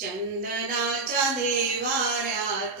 चंदनाच्या देवाऱ्यात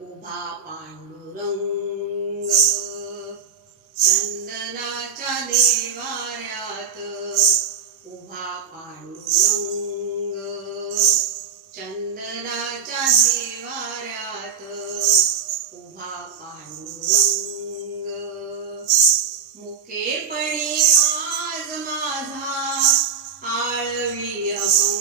उभा पांडुरंग. चंदनाच्या देवाऱ्यात उभा पांडुरंग. चंदनाच्या देवाऱ्यात उभा पांडुरंग. मुकेपणी आज माझा आळवी अहं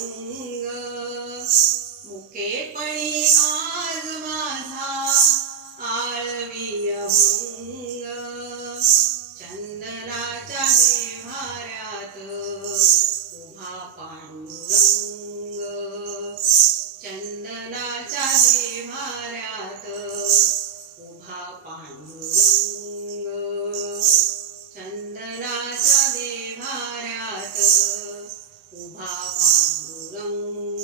Màu 人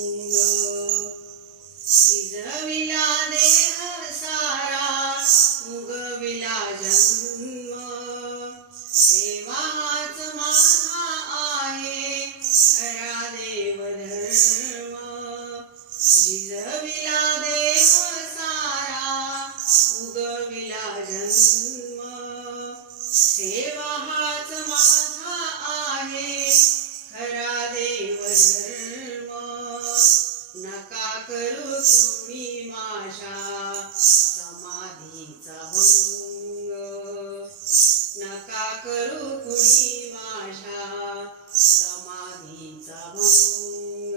होई माझ्या समाधीचा भंग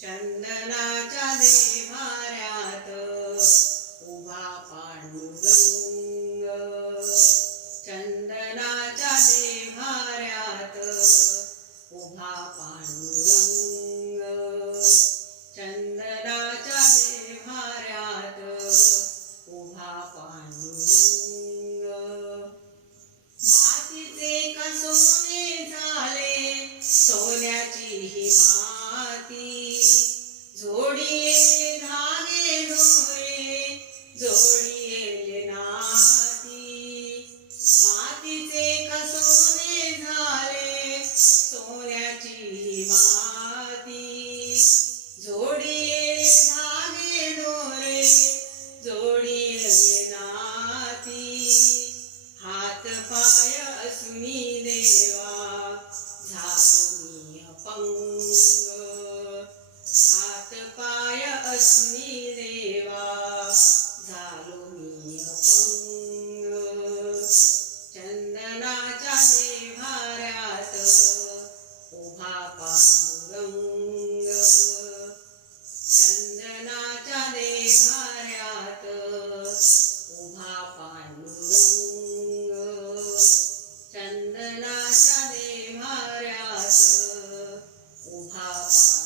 चंदनाच्या देवाऱ्यात उभा पांडुरंग चंदनाच्या देवाऱ्यात उभा पांडुरंग चंदनाच्या देवाऱ्यात उभा पांडुरंग please. गगनाच्या देभाऱ्यात उभा पांडुरंग. चंदनाच्या देभाऱ्यात उभा पांडुरंग. चंदनाच्या देभाऱ्यात उभा पांडुरंग.